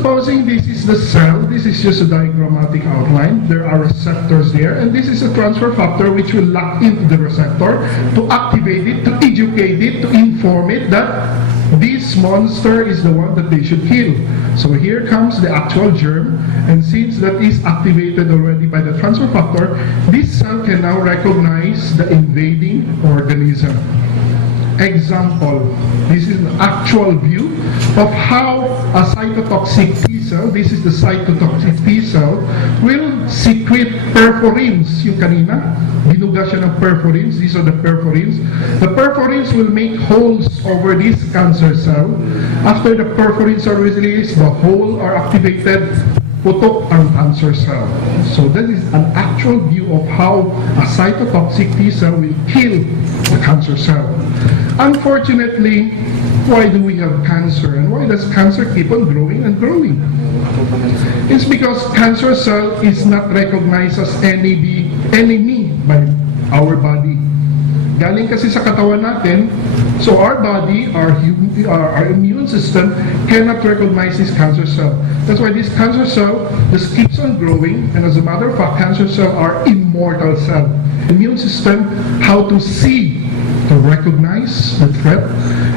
supposing this is the cell, this is just a diagrammatic outline, there are receptors there, and this is a transfer factor which will lock into the receptor to activate it, to educate it, to inform it that this monster is the one that they should kill. So here comes the actual germ, and since that is activated already by the transfer factor, this cell can now recognize the invading organism. Example, this is an actual view of how a cytotoxic T cell, this is the cytotoxic T cell, will secrete perforins. Yung kanina, binuga siya ng perforins. These are the perforins. The perforins will make holes over this cancer cell. After the perforins are released, the hole are activated, putok ang cancer cell. So that is an actual view of how a cytotoxic T cell will kill the cancer cell. Unfortunately, why do we have cancer, and why does cancer keep on growing and growing? It's because cancer cell is not recognized as enemy by our body. Galing kasi sa katawan natin, so our body, our immune system cannot recognize this cancer cell. That's why this cancer cell just keeps on growing, and as a matter of fact, cancer cells are immortal cells. Immune system, how to see, to recognize the threat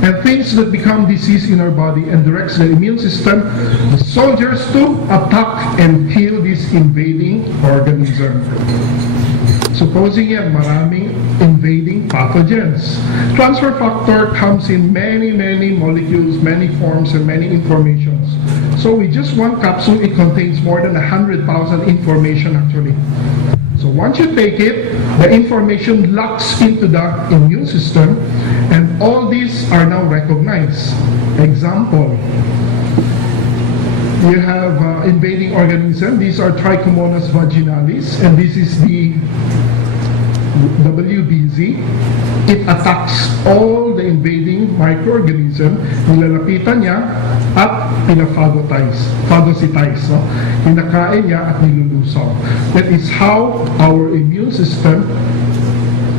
and things that become disease in our body, and directs the immune system, the soldiers, to attack and kill this invading organism. Supposing yan, maraming invading pathogens. Transfer factor comes in many molecules, many forms, and many informations. So with just one capsule, it contains more than 100,000 information actually. So once you take it, the information locks into the immune system, and all these are now recognized. Example, you have invading organism. These are Trichomonas vaginalis, and this is the WBZ. It attacks all the invading microorganism, nilalapitan niya at pinaphagocytize, no? Kinakain niya at nilulusong. That is how our immune system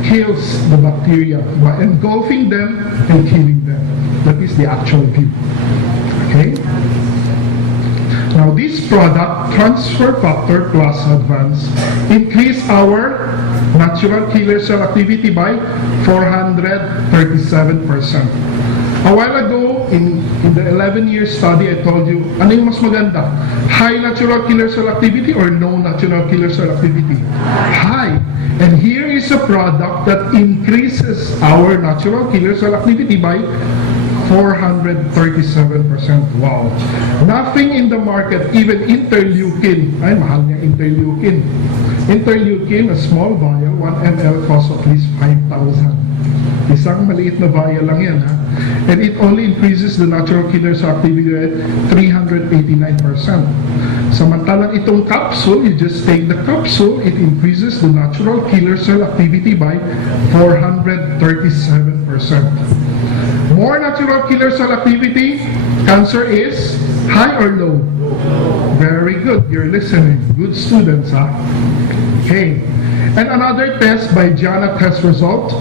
kills the bacteria, by engulfing them and killing them. That is the actual view. Okay? Now this product, transfer factor plus advance, increase our natural killer cell activity by 437%. A while ago, in the 11-year study, I told you, ano yung mas maganda? High natural killer cell activity or no natural killer cell activity? High. And here is a product that increases our natural killer cell activity by 437%. Wow. Nothing in the market, even interleukin. Ay, mahal niya interleukin. Interleukin, a small vial, 1 ml costs at least 5,000. Isang maliit na vial lang yan, ha? And it only increases the natural killer cell activity at 389%. Samantalang itong capsule, you just take the capsule, it increases the natural killer cell activity by 437%. More natural killer cell activity, cancer is high or low? Very good, you're listening. Good students, huh? Okay. And another test by Gianna test result,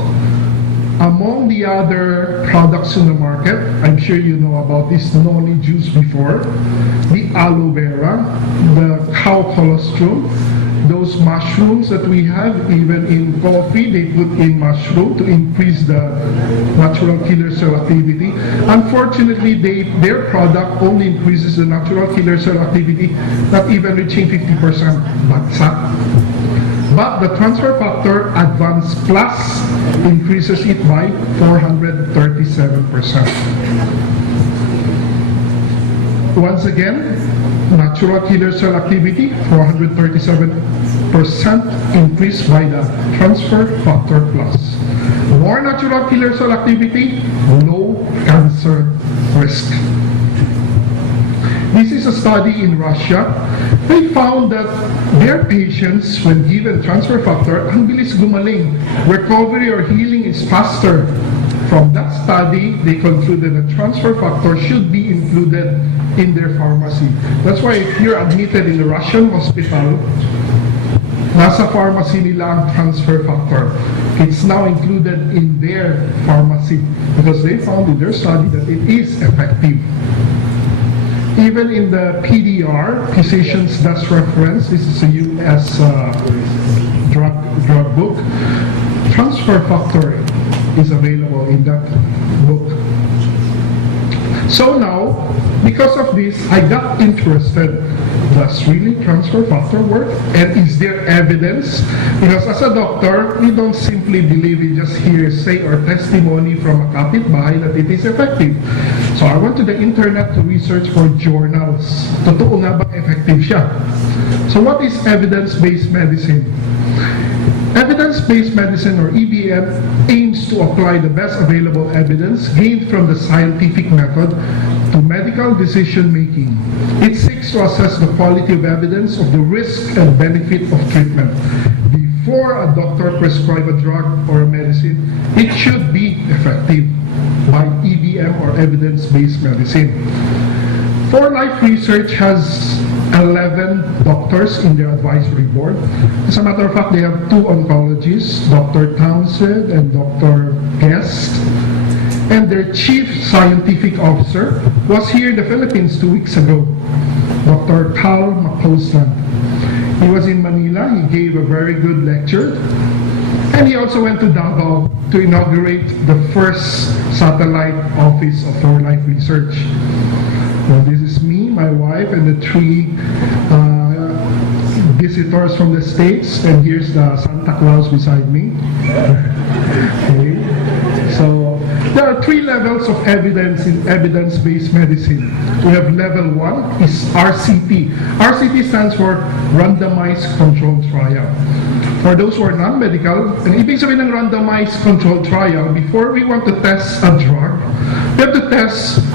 among the other products in the market, I'm sure you know about this noni juice before, the aloe vera, the cow colostrum, those mushrooms that we have, even in coffee, they put in mushroom to increase the natural killer cell activity. Unfortunately, their product only increases the natural killer cell activity, not even reaching 50%. But the transfer factor Advance Plus increases it by 437%. Once again, natural killer cell activity, 437% increase by the transfer factor plus. More natural killer cell activity, low cancer risk. This is a study in Russia. They found that their patients, when given transfer factor, ang bilis gumaling. Recovery or healing is faster. From that study, they concluded that transfer factor should be included in their pharmacy. That's why if you're admitted in a Russian hospital, nasa pharmacy nila ang transfer factor. It's now included in their pharmacy because they found in their study that it is effective. Even in the PDR, Physicians Does Reference, this is a US drug book, transfer factor is available in that book. So now, because of this, I got interested. Does really transfer factor work? And is there evidence? Because as a doctor, we don't simply believe in just hearsay or testimony from a kapitbahay that it is effective. So I went to the internet to research for journals. Totoo nga ba effective siya? So what is evidence-based medicine? Evidence-based medicine, or EBM, aims to apply the best available evidence gained from the scientific method to medical decision-making. It seeks to assess the quality of evidence of the risk and benefit of treatment. Before a doctor prescribes a drug or a medicine, it should be effective by EBM, or evidence-based medicine. 4Life Research has 11 doctors in their advisory board. As a matter of fact, they have 2 oncologists, Dr. Townsend and Dr. Guest. And their chief scientific officer was here in the Philippines 2 weeks ago, Dr. Cal Macoslan. He was in Manila. He gave a very good lecture. And he also went to Davao to inaugurate the first satellite office of 4Life Research. Well, this is me, my wife, and the 3 visitors from the States. And here's the Santa Claus beside me. Okay. So there are 3 levels of evidence in evidence-based medicine. We have level 1 is RCT. RCT stands for Randomized Controlled Trial. For those who are non-medical, and ibig sabihin ng randomized controlled trial, before we want to test a drug, we have to test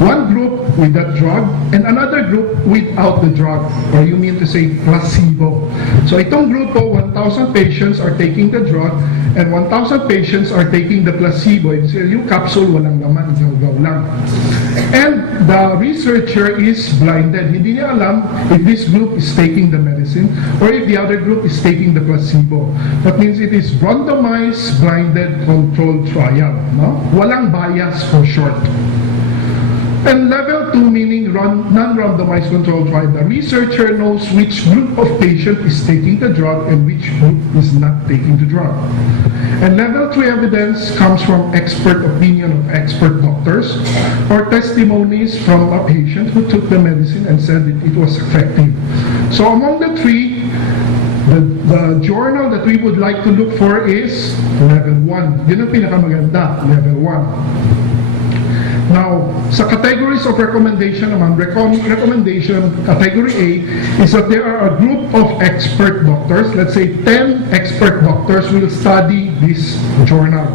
one group with that drug and another group without the drug, or you mean to say placebo. So itong grupo, 1,000 patients are taking the drug and 1,000 patients are taking the placebo. So yung capsule walang laman, gaw-gaw lang. And the researcher is blinded. Hindi niya alam if this group is taking the medicine or if the other group is taking the placebo. That means it is randomized, blinded, controlled trial. No? Walang bias, for short. And level 2, meaning non-randomized controlled trial, the researcher knows which group of patient is taking the drug and which group is not taking the drug. And level 3 evidence comes from expert opinion of expert doctors or testimonies from a patient who took the medicine and said that it was effective. So among the 3, the journal that we would like to look for is level 1. Yun ang pinakamaganda, level 1. Now, sa categories of recommendation naman, recommendation category A is that there are a group of expert doctors, let's say 10 expert doctors will study this journal.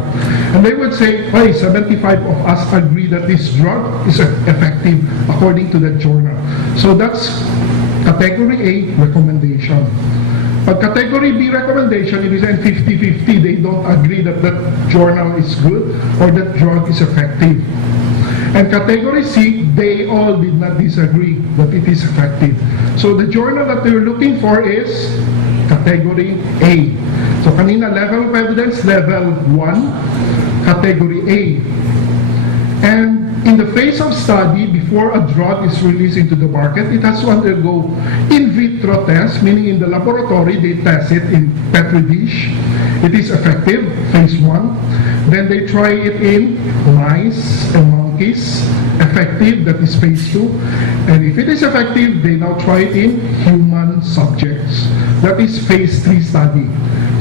And they would say, hey, 75 of us agree that this drug is effective according to that journal. So that's category A, recommendation. But category B recommendation, it is 50-50, they don't agree that that journal is good or that drug is effective. And category C, they all did not disagree that it is effective. So the journal that they're looking for is category A. So kanina, level of evidence, level 1, category A. And in the phase of study, before a drug is released into the market, it has to undergo in vitro test, meaning in the laboratory, they test it in Petri dish. It is effective, phase 1. Then they try it in mice and monkeys, effective, that is phase 2. And if it is effective, they now try it in human subjects. That is phase 3 study.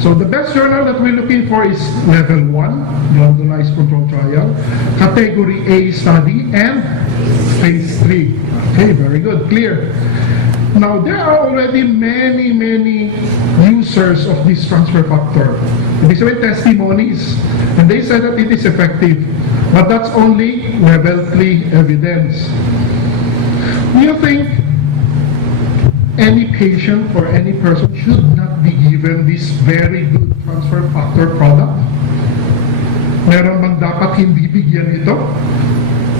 So the best journal that we're looking for is level 1, randomized control trial, category A study, and phase 3. Okay, very good, clear. Now, there are already many users of this transfer factor. These are testimonies, and they said that it is effective. But that's only level 3 evidence. Do you think any patient or any person should not be given this very good transfer factor product? Meron bang dapat hindi bigyan ito?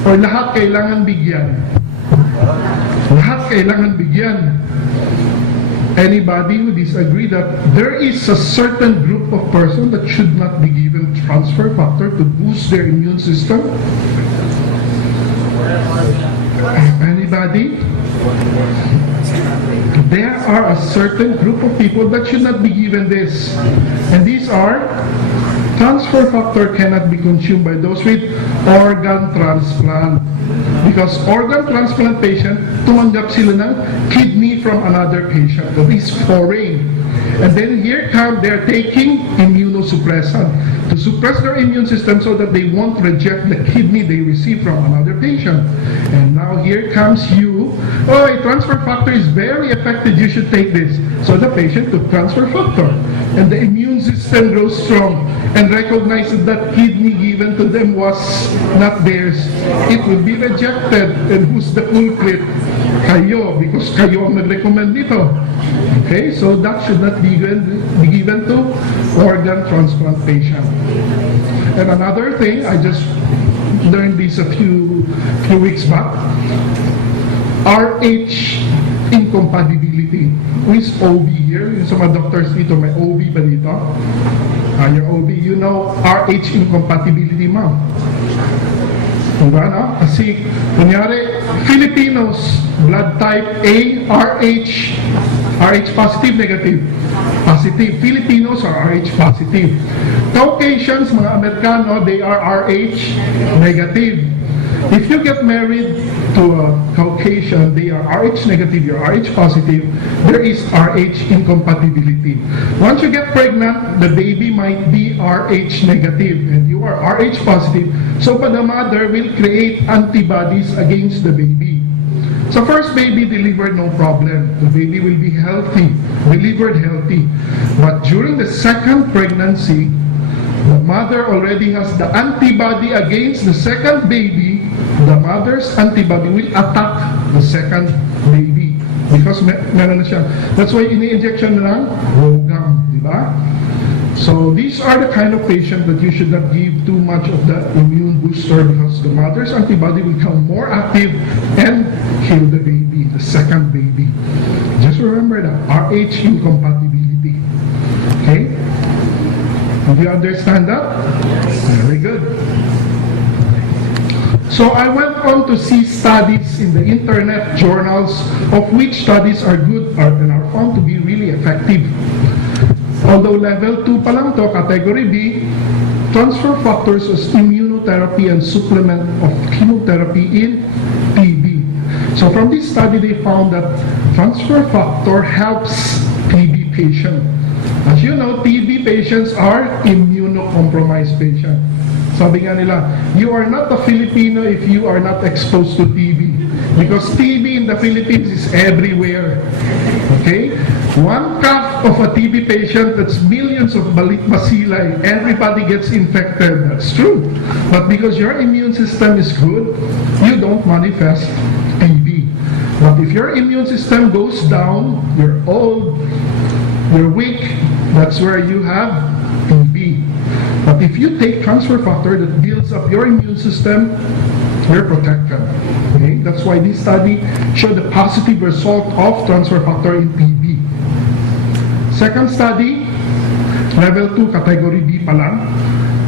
O lahat kailangan bigyan? Lahat kailangan bigyan. Anybody who disagree that there is a certain group of person that should not be given transfer factor to boost their immune system? Anybody? There are a certain group of people that should not be given this. And these are, transfer factor cannot be consumed by those with organ transplant. Because organ transplant patient, tumanggap sila ng kidney from another patient that is foreign. And then here come, they're taking immunosuppressant to suppress their immune system so that they won't reject the kidney they receive from another patient. And now here comes you, oh, a transfer factor is very effective, you should take this. So the patient took transfer factor. And the immune system grows strong and recognizes that kidney given to them was not theirs. It will be rejected. And who's the culprit? Kayo, because kayo ang nag-recommend dito. Okay, so that should not be given to organ transplant patient. And another thing, I just learned this a few weeks back, RH incompatibility. Who is OB here? Yung sa mga doctors dito, may OB ba dito? Your OB, you know RH incompatibility, ma'am. Diba, no? Kasi, kunyari, Filipinos, blood type A, RH positive, negative? Positive. Filipinos are RH positive. Caucasians, mga Amerikano, they are RH negative. If you get married to a Caucasian, they are RH negative, you're RH positive, there is RH incompatibility. Once you get pregnant, the baby might be RH negative and you are RH positive, so the mother will create antibodies against the baby. So first baby delivered, no problem. The baby will be healthy, delivered healthy. But during the second pregnancy, the mother already has the antibody against the second baby. The mother's antibody will attack the second baby because meron na siya. That's why ini-injection na ng Rogam, di ba? So these are the kind of patient that you should not give too much of the immune booster because the mother's antibody will become more active and kill the baby, the second baby. Just remember that RH incompatibility. Okay? Do you understand that? Very good. So I went on to see studies in the internet journals of which studies are good and are found to be really effective. Although level 2 pa lang to, category B, transfer factors as immunotherapy and supplement of chemotherapy in TB. So from this study, they found that transfer factor helps TB patient. As you know, TB patients are immunocompromised patients. Sabi nga nila, you are not a Filipino if you are not exposed to TB. Because TB in the Philippines is everywhere. Okay? One cough of a TB patient, that's millions of bacilli. Everybody gets infected. That's true. But because your immune system is good, you don't manifest TB. But if your immune system goes down, you're old, you're weak, that's where you have TB. But if you take transfer factor that builds up your immune system, you're protected. Okay? That's why this study showed the positive result of transfer factor in TB. Second study, level 2, category B pa lang,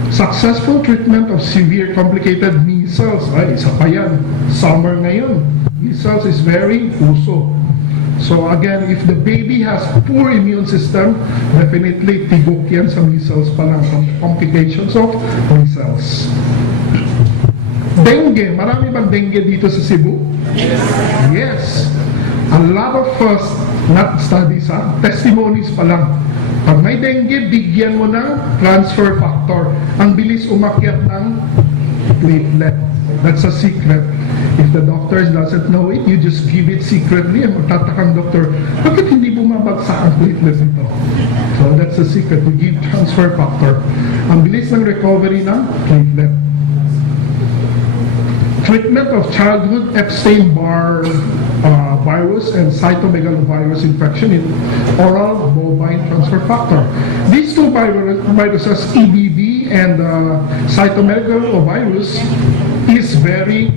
successful treatment of severe complicated measles. Ay, isa pa yan. Summer ngayon. Measles is very uso. So again, if the baby has poor immune system, definitely tibok yan sa measles pa lang, complications of measles. Dengue, marami bang dengue dito sa Cebu? Yes. A lot of not studies, testimonies pa lang. Pag may dengue, bigyan mo ng transfer factor. Ang bilis umakyat ng platelet. That's a secret. If the doctor doesn't know it, you just give it secretly and magtatakang doctor, bakit hindi bumabagsak ang platelet nito? So that's the secret. You give transfer factor. Ang bilis ng recovery ng platelet. Treatment of childhood Epstein-Barr virus and cytomegalovirus infection in oral bovine transfer factor. These two viruses, EBV and cytomegalovirus, is very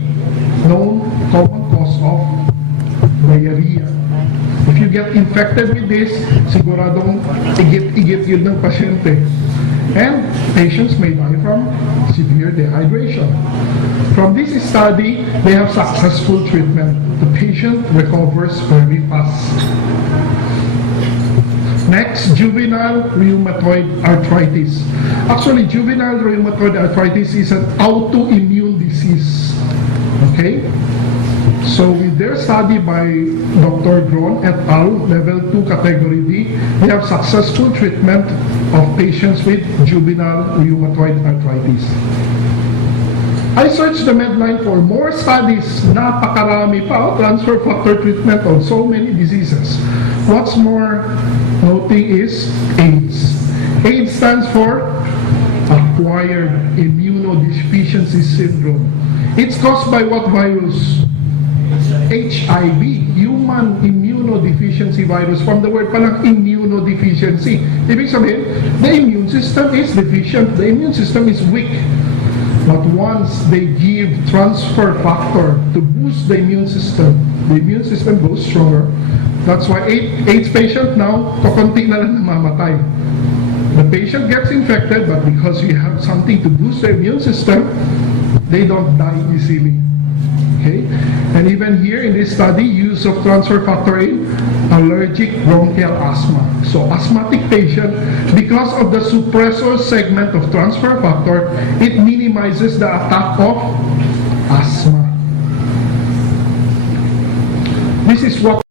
known common cause of diarrhea. If you get infected with this, siguradong igit-igit yun ng pasyente. and patients may die from severe dehydration. From this study, they have successful treatment. The patient recovers very fast. Next, juvenile rheumatoid arthritis. Actually, juvenile rheumatoid arthritis is an autoimmune disease. Okay? So with their study by Dr. Gron et al., level 2 category D, they have successful treatment of patients with juvenile rheumatoid arthritis. I searched the Medline for more studies, napakarami pa, transfer factor treatment on so many diseases. What's more noting is AIDS. AIDS stands for Acquired Immunodeficiency Syndrome. It's caused by what virus? HIV, Human Immunodeficiency Virus. From the word palang immunodeficiency. Ibig sabihin, the immune system is deficient, the immune system is weak. But once they give transfer factor to boost the immune system goes stronger. That's why AIDS patient now, kakunti na lang namamatay. The patient gets infected, but because you have something to boost the immune system, they don't die easily. Okay? And even here in this study, use of transfer factor in allergic bronchial asthma. So asthmatic patient, because of the suppressor segment of transfer factor, it minimizes the attack of asthma. This is what